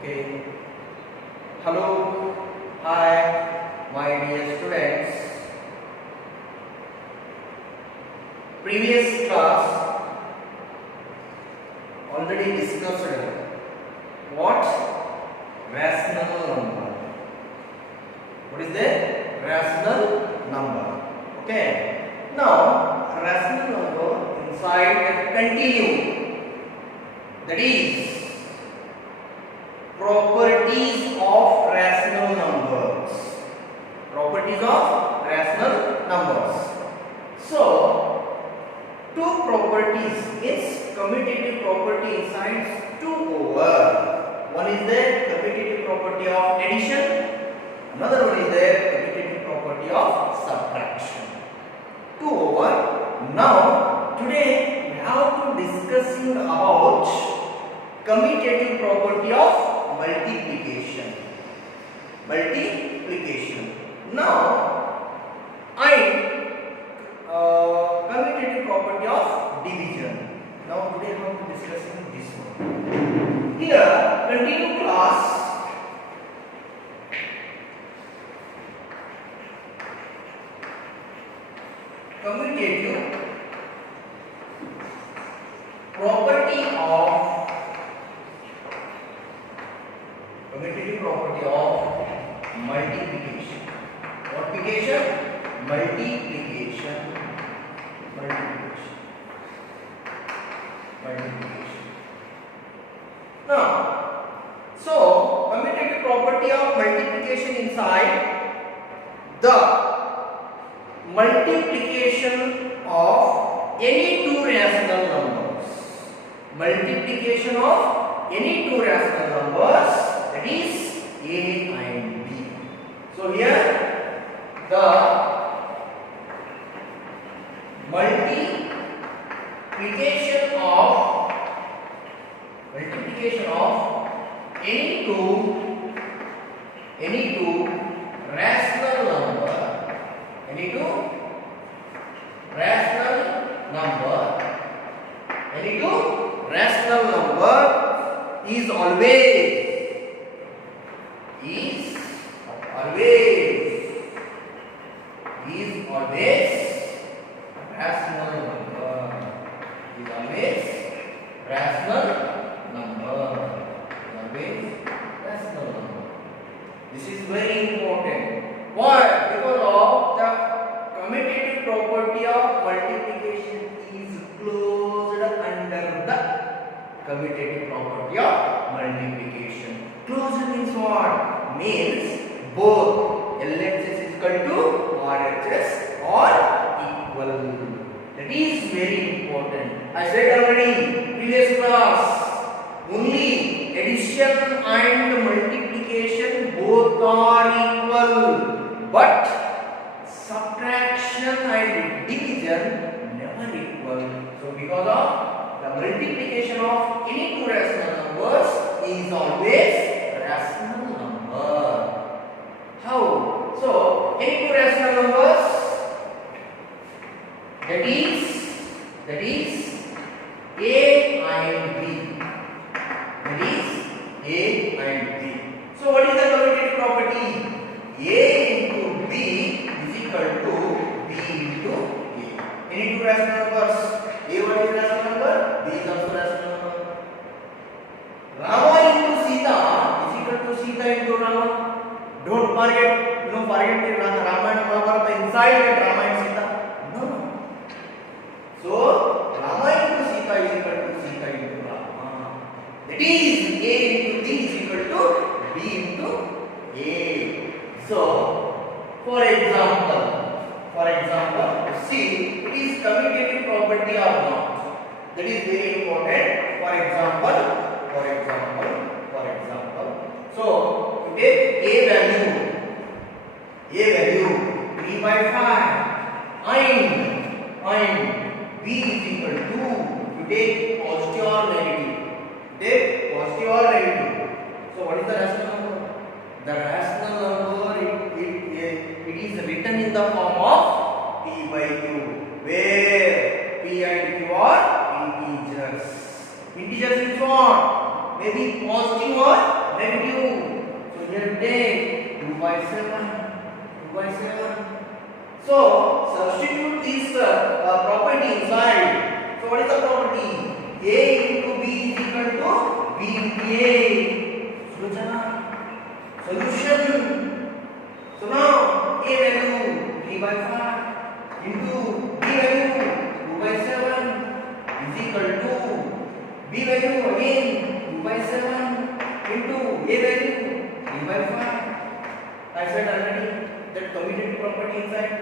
Okay. Hello. Hi, my dear students. Previous class already discussed what rational number. What is the rational number? Okay. Now rational number inside continue. That is properties of rational numbers. Properties of rational numbers. So, two properties is commutative property inside 2 over. One is the commutative property of addition. Another one is the commutative property of subtraction. 2 over. Now, today we have to discussing about commutative property of multiplication. Now, commutative property of division. Now, today we are discussing this one. Here, continue class. Commutative property of multiplication. Multiplication. Now, so commutative property of multiplication inside the multiplication of any two rational numbers. Multiplication of any two rational numbers, that is A and B. So here the multiplication of any two rational number is always rational number. This is very important. Why? Because of the commutative property of multiplication is closed under the commutative property of multiplication. Closed means what? Means both LHS is equal to RHS or equal. That is very important. I said already previous class. Only addition and multiplication both are equal, but subtraction and division never equal. So because of the multiplication of any two rational numbers is always rational number. How? So any two rational numbers, that is A and B. So what is the commutative property? A into B is equal to B into A. Any two rational numbers. A1 is rational number, B is also rational number. Rama into Sita is equal to Sita into Rama. Don't forget, forget Rama and Mahabharata inside that Rama and Sita. No. So Rama into Sita is equal to Sita into Rama. That is A into B is equal to B into A. So, for example, see, it is commutative property or not. That is very important. For example. So, you take A value 3 by 5 and B is equal to, you take positive or negative. So what is the rational number? The rational number it is written in the form of P by Q, where P and Q are integers. Integers means what? Maybe positive or negative. can take 2 by 7. 2 by 7. So substitute this property inside. So what is the property? A into B is equal to B into A. Solution. So now A value 3 by 5 into B value 2 by 7 is equal to B value again 2 by 7 into A value 3 by 5. I said already that commutative property inside.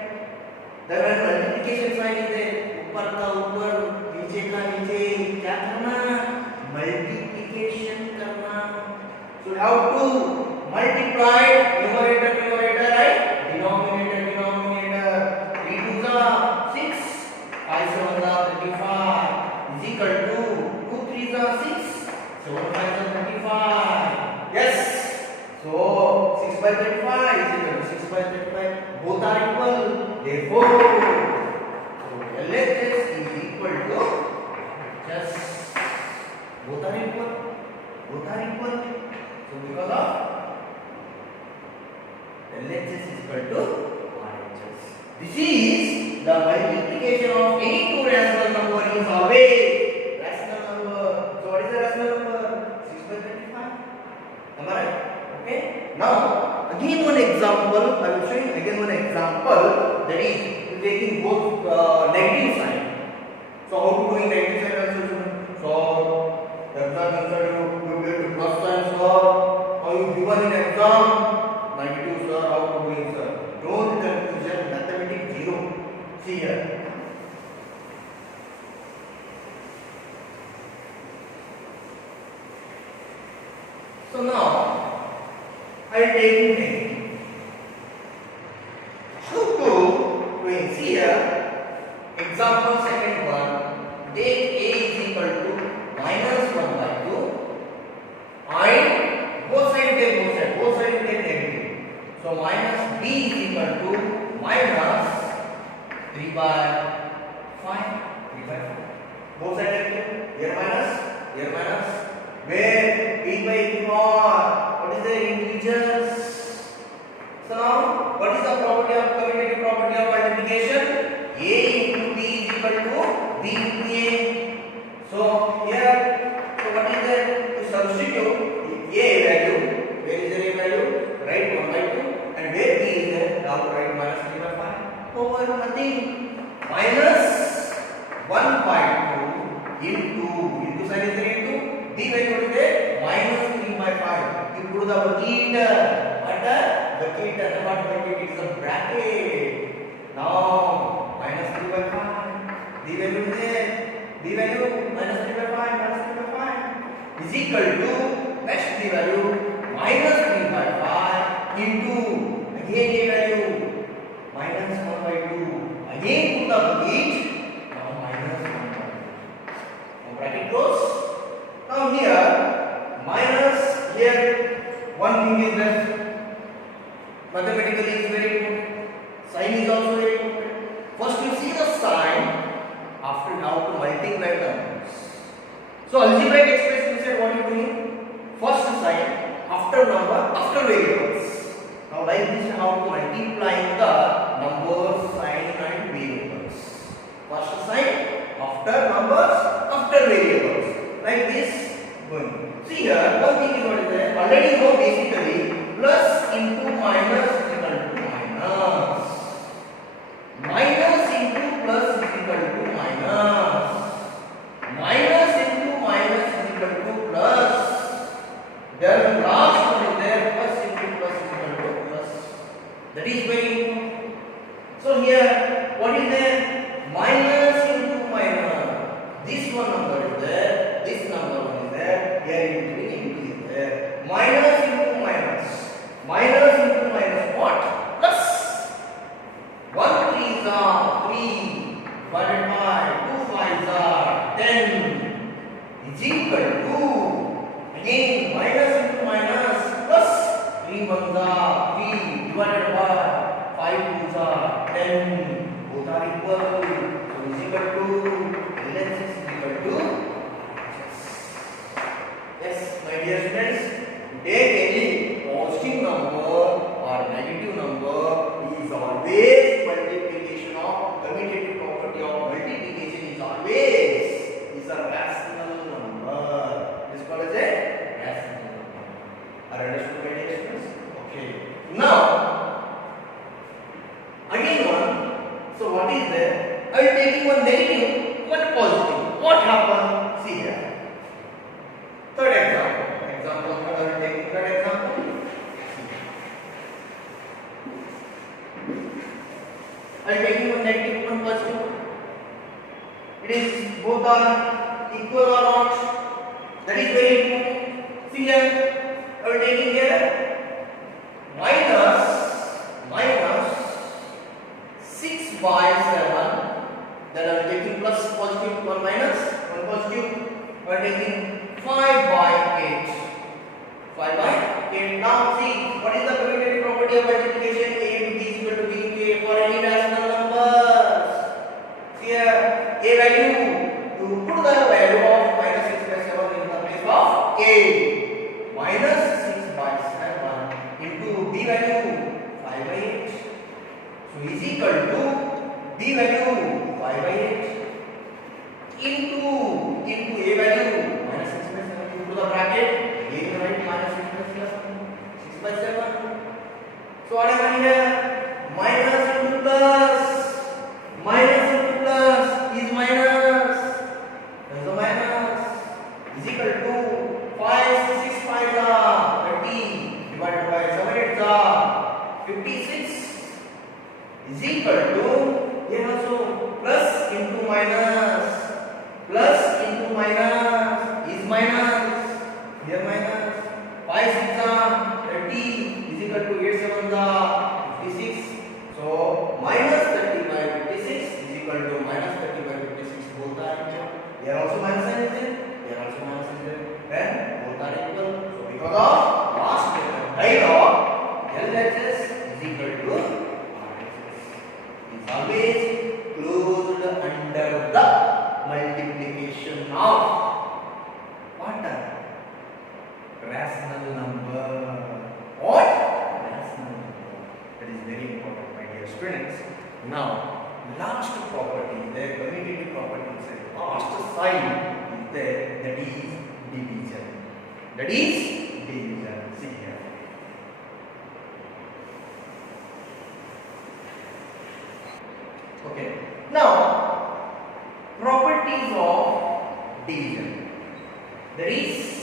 Then when multiplication sign is there, ऊपर का ऊपर, नीचे का नीचे, क्या करना? Multiplication करना. So how to multiply numerator, right? Denominator. 3 2s are 6, 5 7s are 35 is equal to 2 3s are 6, 7 5s are 35. Yes. So 6 by 35 is equal to 6 by 35. Both are equal. Therefore, LHS is equal to just both are equal. So because of LHS is equal to RHS. This is the multiplication of any two rational number is always rational number. So what is the rational number? 6 by 35. Am I right? Okay. Now again one example. I will show you again one example, that is taking both negative sign. So how to doing negative sign also? So you will get plus sign, sir. How you given in exam? 92, sir. How to doing, sir? Don't confusion. Mathematics 0. See here. So now I will take negative. So to doing, see here. Example second one. Take A is equal to minus 1 by 2 and both sides take negative. So minus B is equal to minus 3 by 5. Both sides negative. Here minus. Where B by Q are, what is the integers? So now what is the property of commutative property of multiplication? A into B is equal to B into A. So here, so what is the, to substitute A value? Where is the A value? Write 1 by 2, and where B is there? Now write minus 3 by 5. Over nothing. Minus 1 by 2 into sign is there into B value what is there? Minus 3 by 5. You put the bracket. The bracket is a bracket. Now minus 3 by 5. B value is there. B value minus 3 by 5 is equal to next B value minus 3 by 5 into again A value minus 1 by 2. Again put the bracket. Now minus 1 by 2. Now bracket close. Now here minus, here one thing is left. Mathematically is very important. Sign is also very important. First you see the sign, after now to multiply numbers. So algebraic expression you said what you doing? First sign, after number, after variables. Now like this how to multiply the numbers, sign and variables. First sign, after numbers, after variables. Like this going. See here, one thing is what is there? Already know basically plus into minus is equal to minus. Minus into plus is equal to minus. Minus into minus is equal to plus. Then last one is there, plus into plus is equal to plus. That is very important. So here, what is there? Minus into minus. This one number is there. This number one is there. Here into is there. Minus into minus. Minus into minus what? Plus. 1 3s are 3 divided by 2 5s are 10 is equal to again minus into minus plus 3 1s are 3 divided by 5 2s are 10. Both are equal. So is equal to LHS is equal to yes, my dear students, take any positive number I'll taking one negative, one positive. It is both are equal or not. That is very important. See here, I will taking here minus 6 by 7. Then I am taking plus positive, one minus, one positive. I am taking 5 by 8. 5 by 8. Now see, what is the commutative property of multiplication? A into B is equal to B into A for any rational numbers. See here, A value, you put the value of minus 6 by 7 in the place of A. Minus 6 by 7 into B value 5 by 8. So is equal to B value 5 by 8 into A value minus 6 by 7 into the bracket. Again write minus 6 by 7. 6 by 7. So what am here? Minus into plus. Minus into plus is minus. That's the minus. Is equal to 5 6 5 30 divided by 7 8 56 is equal to here also plus into minus. Plus into minus is minus. Here minus 5 6 30 is equal to 8 7 56. So minus 30 by 56 is equal to minus 30 by 56. Both are equal. Here also minus sign is there. Here also minus is there. Then both are equal. So because of last dialog, LHS is equal to RHS. Is always closed under the multiplication of what? Rational number. What? Rational number. That is very important, my dear students. Now, last property, the commutative property is the last sign is there, that is division. That is division. See here. Okay. Now, properties of division. There is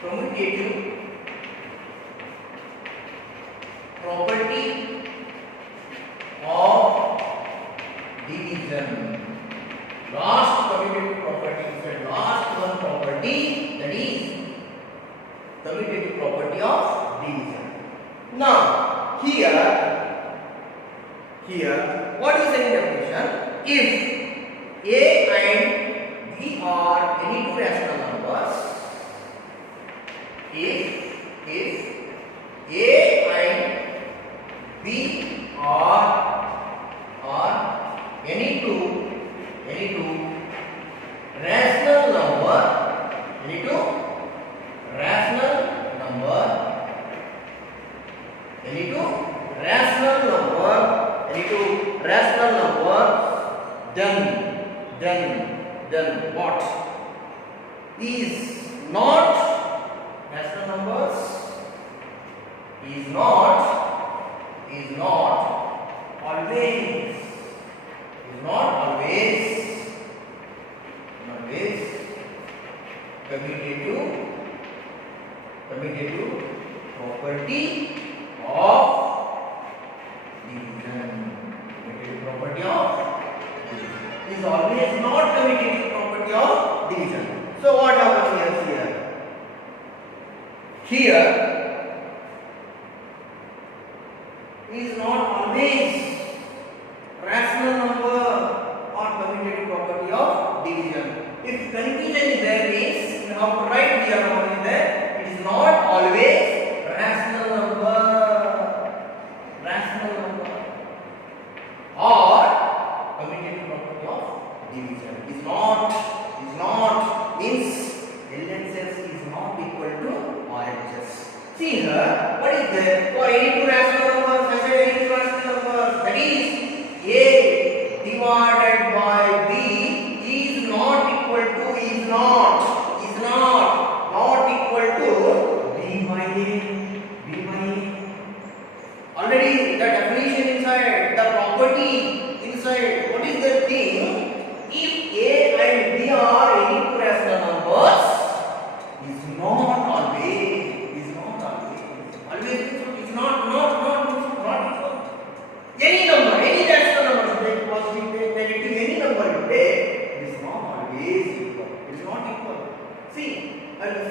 commutative property of division. Last commutative property is the last one property, that is commutative property of division. Now here what is the definition? If A and B are any two rational numbers, if A and B are any two rational number, any two rational number, any two rational number, any two rational number, then what is not rational numbers, is not always commutative property of division. Commutative property of division is always not commutative property of division. So what happens here? Here is not always rational number or commutative property of division. If confusion is there, means you have to write here only there. It is not always rational number, or commutative property of division. Is not means LHS is not equal to RHS. See here, what is there? For any two rational numbers, I said any two rational numbers, that is A divided by B is not equal to, is not equal to B by A. Already the definition inside, the property inside, what is the thing? If A and B are any two rational numbers, is not always, is not. See, I will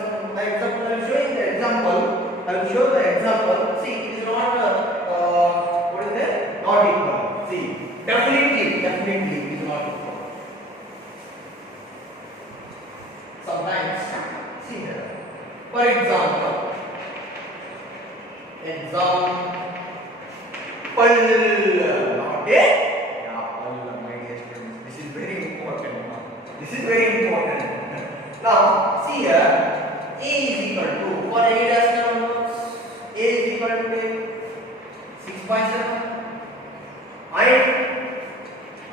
showing the example. I will show the example. See, it is not what is that? Not equal. See, definitely it is not equal. Sometimes, see here. For example, not a my dear students. This is very important. This is very important. Now, see here, a is equal to, for any rational numbers, a is equal to 6/7,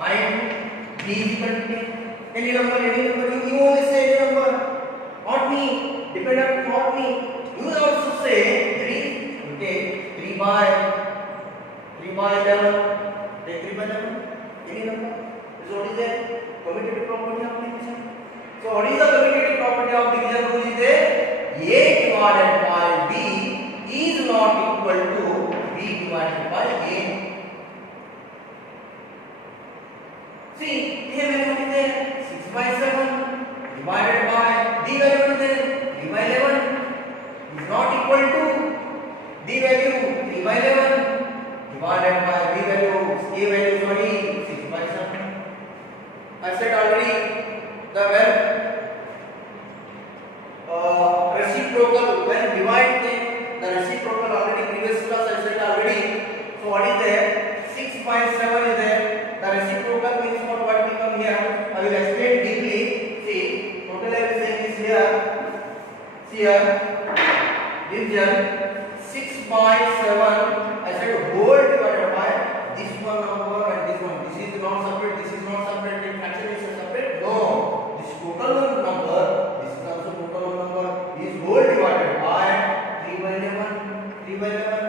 and b is equal to 10. Any number, you only say any number, not me, depend on me. You also say 3, you take 3 by 11, take 3 by 11, any number. So what is the commutative property of division? So what is the commutative property of division rule? Is there a divided by b is not equal to b divided by a. See, here what is there? 6/7 divided by b value what is there? 3/11 is not equal to b value 3/11 divided by b value, a value sorry 6/7. I said already the reciprocal when dividing the reciprocal already previous class I said already. So what is there? 6/7 is there. The reciprocal means what will come here? I will explain deeply. See, total everything is here. See here, division 6/7. I said whole divided by this one number and this one. This is not separate. This is not separate. In fraction is separate. No, this total number. This is also total number. Is whole divided by 3/11. 3/11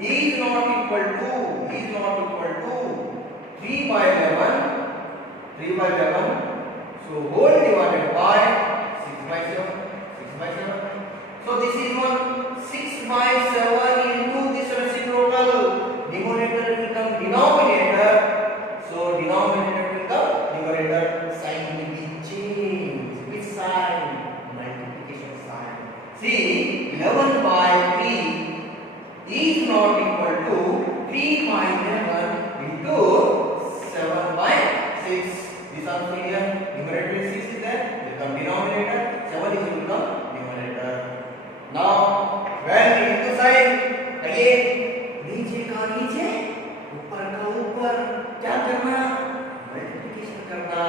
is not equal to 3/11. 3/11. So whole divided by 6/7. 6/7. So this is one 6/7 into this reciprocal. Numerator will become denominator. So denominator will become numerator. Sign will be changed. Which sign? Multiplication sign. See, 11/3 is not equal to 3/11 into 7/6. This also here. Numerator is 6 is there. Become denominator. 7 is become numerator. Now, when into sign again, नीचे का नीचे, ऊपर का ऊपर, क्या करना? Multiplication करना.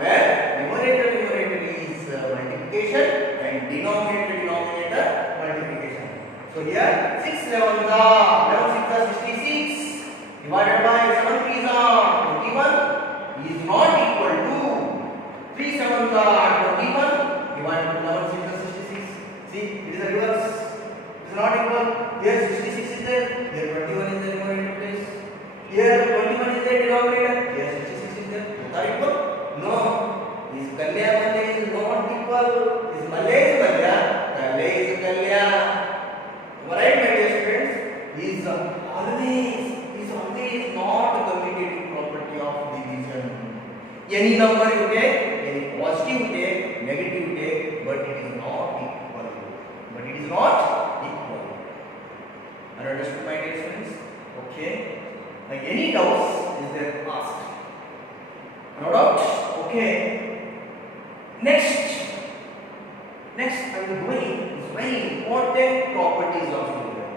When numerator is multiplication and denominator multiplication. So here 6 11 66 divided by 7 3 21 is not equal to 3 7 21 divided by 11 6 66. See, it is a reverse. It is not equal. Here 66 is there. Here 21 is the numerator place. Here 21 is the denominator. Here 66 is there. Both are equal? No. Is Kalya is not equal. Is Malay is Kalya. Kalya is Kalya. Right, my dear students? Is always not a commutative property of division. Any number you take, any positive you take, negative you take, but it is not equal. Understood, my dear students? Okay. Like any doubts is there asked? No doubt? Okay. Next I will going is very important properties of division.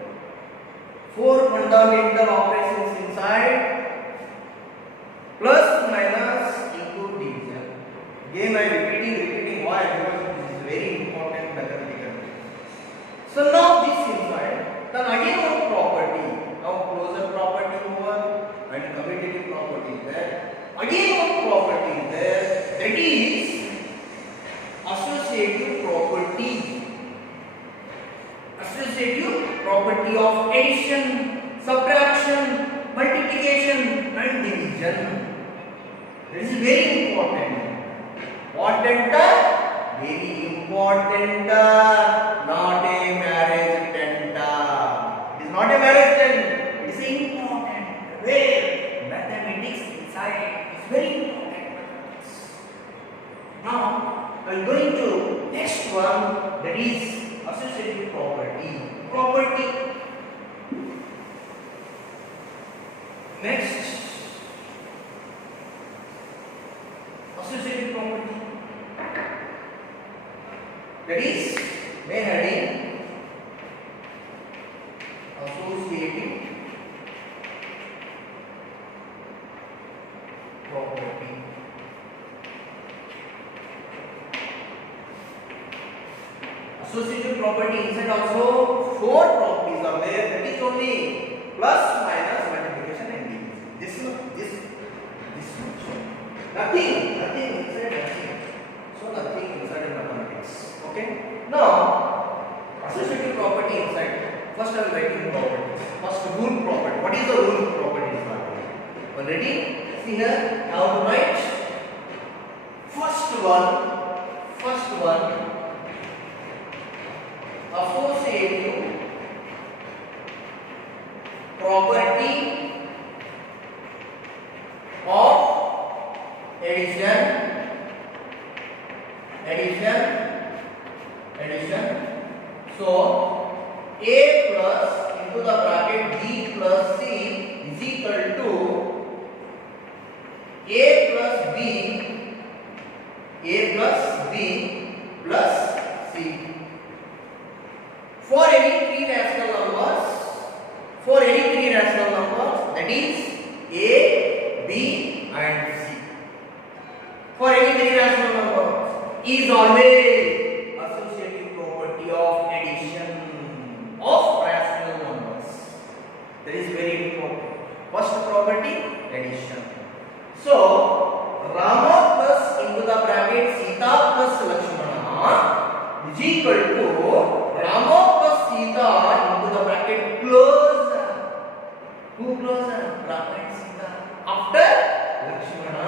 4 fundamental operations inside plus minus into division. Again I am repeating why, because this is very important mathematical. So now this inside, then again one property. Now closure property over and commutative property is there. Again one property is there, that is associative property. Associative property of addition, subtraction, multiplication and division. This is very important. Very important. Not a marriage tenta. It is not a marriage tent. It is important. Where mathematics inside is very important. Now I am going to next one, that is associative property. Property. Next, associative property. That is main heading, associative property. Associative property inside also four properties are there. That is only plus, minus, multiplication and division. This much. Nothing inside nothing. So nothing inside in mathematics. Okay. Now associative property inside. First I will write in properties. First rule property. What is the rule properties? Already see here. Now to write first one. Associative property of addition. So a plus into the bracket b plus c is equal to a plus b plus c. For any three rational numbers, that is a, b and c. For any three rational numbers is always associative property of addition of rational numbers. That is very important. First property, addition. So Rama plus into the bracket Sita plus Lakshmana is equal to Rama plus Sita into the bracket close. Who close? Rama and Sita. After Lakshmana.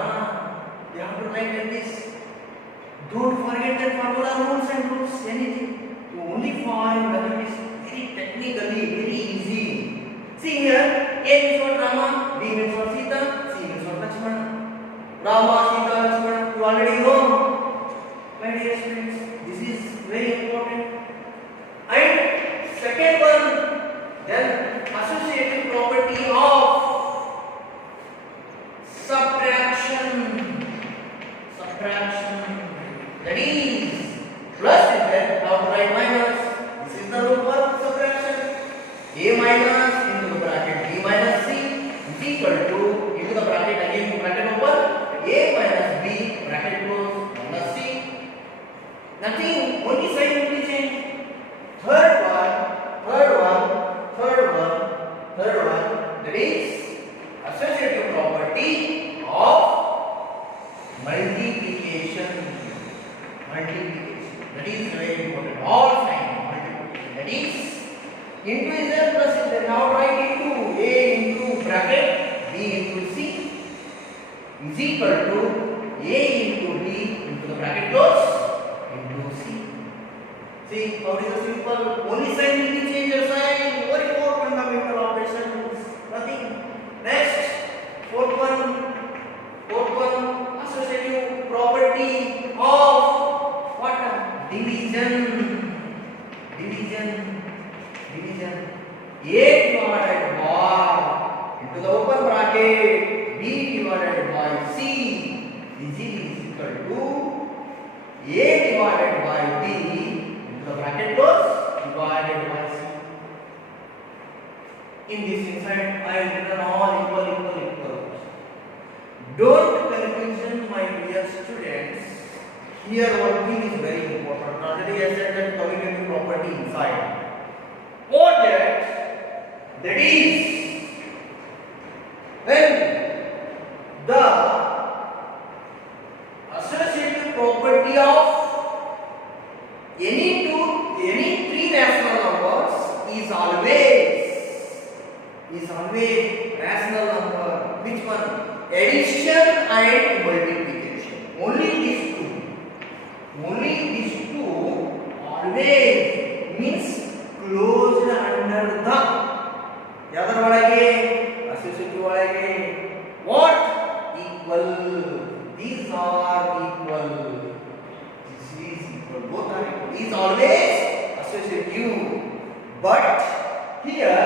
You have to write like this. Don't forget that formula, rules and rules, anything. Only for mathematics, very technically, very easy. See here, A means what Rama, B means what Sita, C means what Lakshmana. Rama, Sita, Lakshmana, you already know. My dear students, this is very important. And second one, then associative property of subtraction. That is plus is there, now to write minus. This is the rule for subtraction. A minus into the bracket b minus c is equal to into the bracket again bracket open a minus b bracket close minus c. Nothing, only sign will be changed. Third one, that is associative property of multiplication. That is very important. All sign multiplication. That is into is there plus is there. Now write into a into bracket b into c is equal to a into b into the bracket close into c. See how it is a simple. Only sign will be changed. Your sign. Very four fundamental operations. Nothing. Next, fourth one, associative property of what? Division. A divided by into the open bracket b divided by c is equal to a divided by b into the bracket close divided by c. In this inside I have written all equal. Don't confusion, my dear students. Here one thing is very important. Already I said that commutative property inside. What that is when the associative property of any three rational numbers is always rational number. Which one? Addition and multiplication. Only these two always means closed under the yadar ಒಳಗೆ associative ಒಳಗೆ what? Equal. These are equal. This is equal. Both are equal. These always associative. But here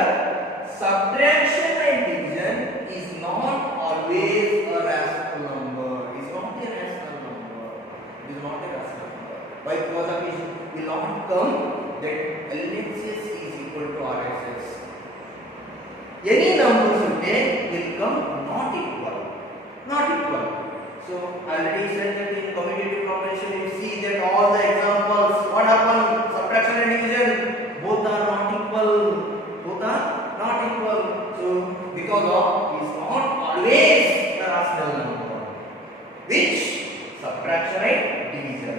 subtraction and division is not always a rational number. It is not a rational number. It is not a rational number. Why? Because of it will not come that LHS is equal to RHS. Any numbers you take will come not equal. Not equal. So I already said that in commutative proposition you see that all the examples, what happened? Subtraction and division, both are not equal. Both are not equal. So because of is not always a rational number. Which subtraction and division.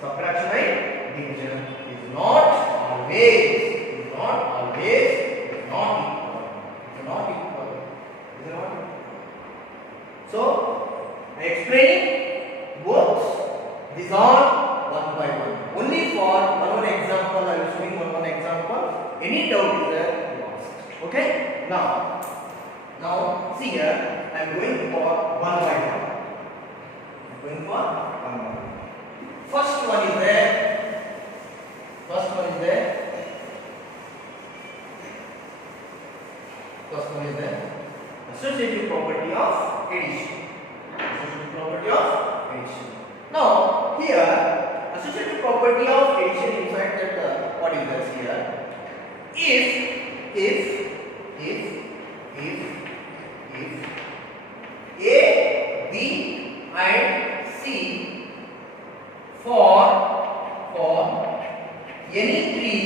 Subtraction and division is not always. Is not always. Is not equal. Is not equal. Is not equal. So I explain both these are one by one. Only for one example I will show you one example. Any doubt is there, you ask. Okay? Now see here I am going for one by one. I am going for one by one. First one is there. First one is there. First one is there. Associative property of addition. Associative property of addition. Now here associative property of addition inside that what is this here? If A, B and C for any three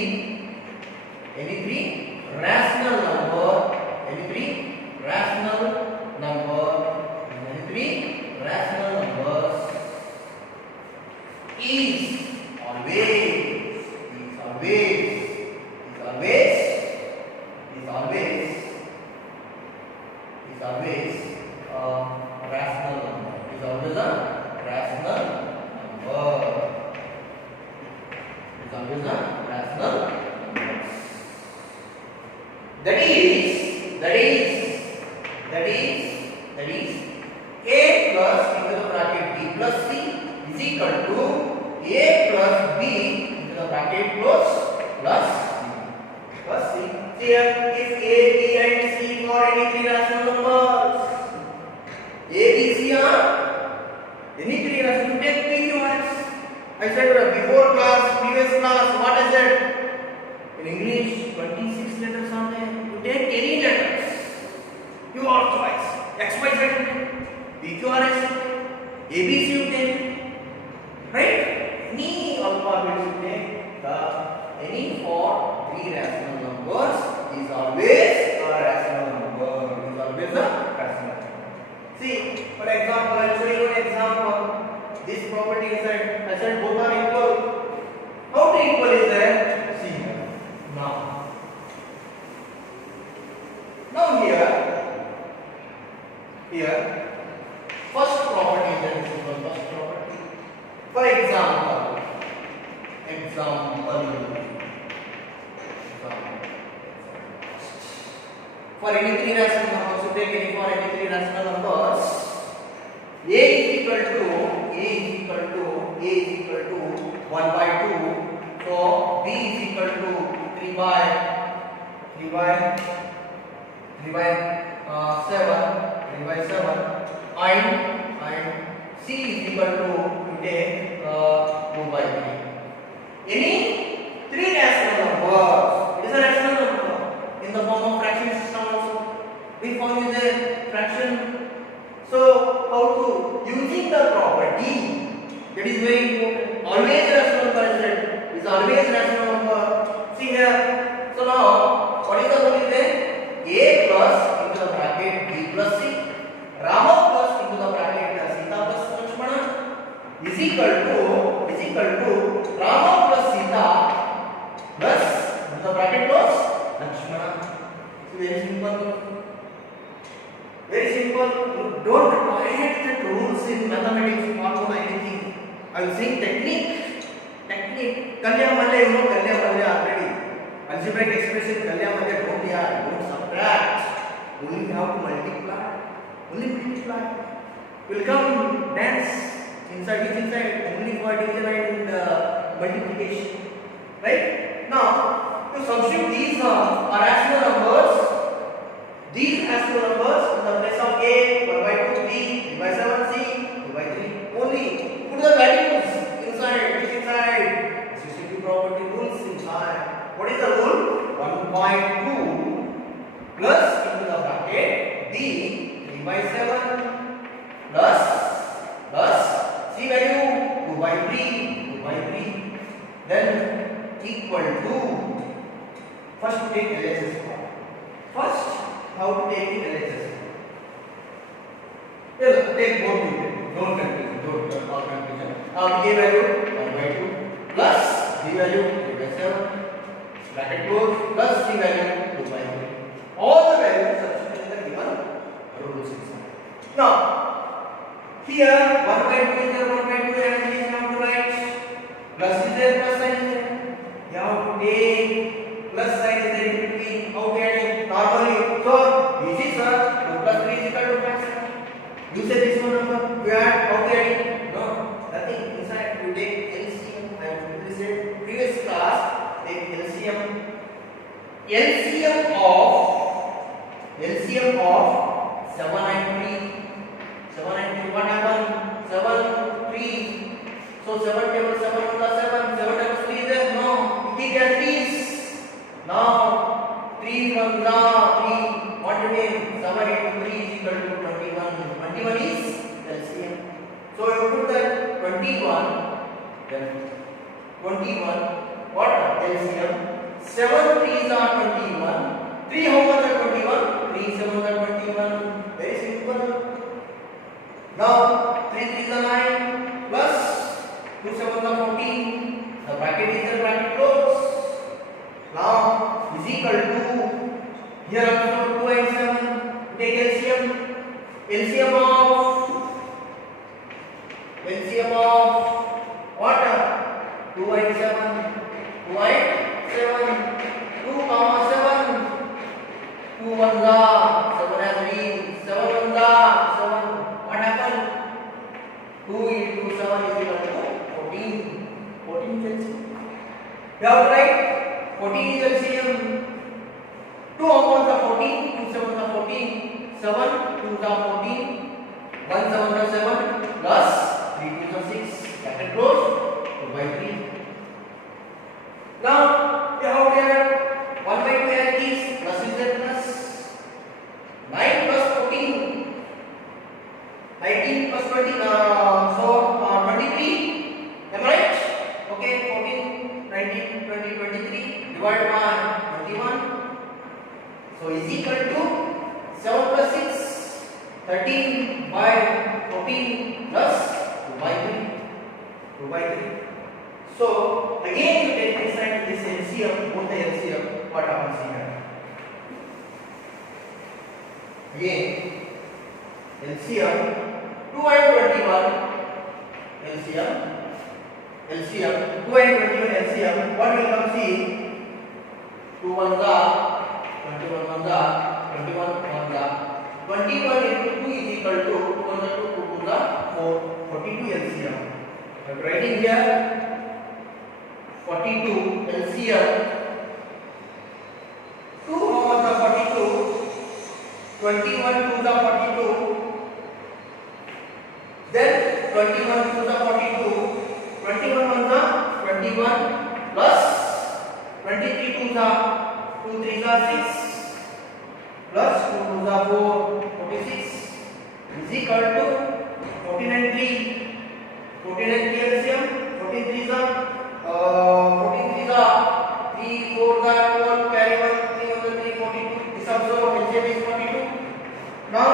rational number, any three rational numbers is always a rational number. Is always a rational number. Is always a rational number. That is A plus into the bracket B plus C is equal to A plus B into the bracket plus C. Here, if A, B and C for any three rational numbers, A, B, C are any three rational, take PQRs. I said before class, previous class, what I said? In English, 26 letters are there. You take any letters. Your choice. X, Y, Z. PQRS. ABC you take. Right? Any alphabet you take. Any for three rational numbers is always a rational number. Is always a rational number. See, for example, I will show you an example. This property is that I said both are equal. How to equal is that? See here. Now here, first property is that is equal. First property. For example, for any three rational numbers, you take any for any three rational numbers, A is equal to 1 by 2. So B is equal to 3 by 7, and C is equal to you take 2 by 3. Any three rational numbers, it is a rational number in the form of fraction system also. We form is a fraction. So how to using the property, that is very important. Always rational number is always rational number. See here. So now what is the rule is there? A plus into the bracket B plus C, Rama plus into the bracket Sita plus Lakshmana is equal to Rama plus Sita plus into the bracket plus Lakshmana. So very simple. Very simple. Don't write the rules in mathematics or anything. I will saying technique. Kalya Malya, you know Kalya Malya already. Algebraic expression Kalya Malya don't subtract. Only have to multiply. Will come dance inside. Which inside? Only for division and multiplication. Right? Now, to substitute these rational numbers, these rational numbers in the place of a, 1 by 2, b, 3 by 7, c, 2 by 3. Only put the values inside. Which inside? Substitutive property rules inside. What is the rule? 1.2 plus into the bracket b, 3 by 7 plus c value 2 by 3. Then equal to, first to take LHS form. First, how to take the LHS form? Yes, take both together. Don't confusion. A value 1 by 2 plus b value 3 by 7 bracket close plus c value 2 by 3. All the values substituted in the given rules inside. Now, here 1 by 2 is there, 1 by 2 and is not to write. Plus is there, plus sign is there. You have to take plus sign is there in between. How to add it? Normally, so easy sir. 2 plus 3 is equal to 5. You say this one number. You add. How to add it? No, nothing. Inside you take LCM. I have already said previous class. Take LCM. LCM of 7 and 3. 7 and 3. What happened? 7, 3. So 7 times 7 plus 7. 7 times 3 is there? No. You keep as is. Now 3 1 3. What remains? 7 into 3 is equal to 21. 21 is LCM. So you put that 21. Then 21. What? LCM. 7 3s are 21. 3 how much are 21? 3 7 are 21. Very simple. Now 3 3s are 9 plus 2 7 are 14. The bracket is the bracket close. Now is equal to, here also 2 and 7. Take LCM. LCM of what? 2 and 7. 2 and 7. 2 comma 7. 2 1 za 7 has been 7 1 za 7. What happened? 2 into 7 is equal to 14. 14 is LCM. You have to write 14 is LCM. 2 upon the 14, 2 7 are 14, 7 2 are 14, 1 7 are 7 plus 3 2 are 6. Bracket close. 2 by 3. Now we have here 1 by 2 as is, plus is there plus 9 plus 14, 19 plus 20, so 23. Am I right? Okay, 14, 19, 20, 23 divided by 21. So is equal to 7 plus 6, 13 by 14 plus 2 by 3. 2 by 3. So again you take this side, this LCM, both the LCM, what happens here? Again, LCM 2 and 21, LCM 2 and 21 LCM, what will come see? 2 1 za 21 1 za 21 1 za 21 into 2 is equal to 2 1 za 2 2 za 4, 42 LCM. I am writing here 42 LCM. 2 how much are 42? 21 2 the 42. Then 21 2 the 42. 21 1 the 21 plus 23 2 the 2 3 the 6 plus 2 2 the 4, 46 is equal to 14 and 3. 14 and 3 LCM. 14 3 the 14 3 the 3 4 the 12, carry 1 3 1 3 42. This also LCM is 42. Now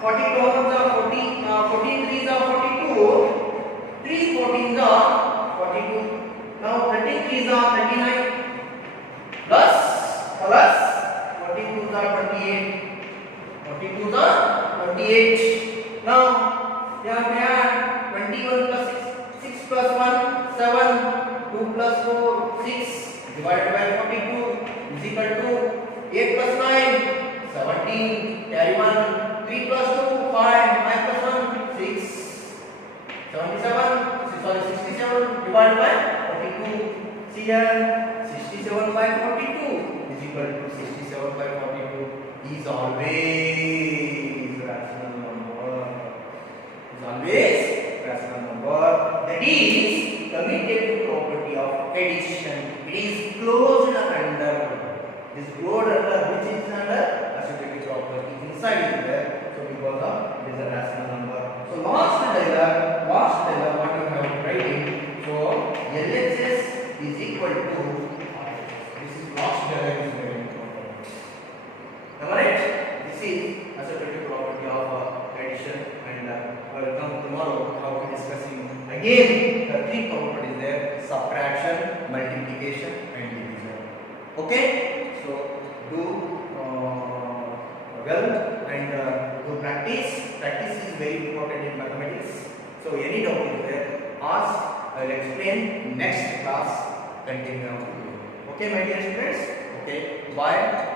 42 on the 14 14 3 the 42. 3 14 the 42. Now 33 the 39 plus 42 the 28. 42 the 28. Now here 21 plus 6 plus 1 7, 2 plus 4 6 divided by 42 is equal to 8 plus 9 17, carry 1, 3 plus 2 5, 5 plus 1 6, 77 sorry 67 divided by See here, 67 by 42 is equal to 67 by 42 is always rational number. Is always rational number. That is commutative property of addition. It is closed under. This closed under, which is under associative property inside is there. So because of it is a rational number. So last diagram, what you have to write in. So LHS is equal to, this is last diagram is very important. Am I right? This is associative property of addition, and I will come tomorrow how to discussing again the three properties there: subtraction, multiplication, and division. Okay, so do well and do practice. Practice is very important in mathematics. So any doubt is there, ask. I will explain next class. Continue. Okay, my dear students. Okay, bye.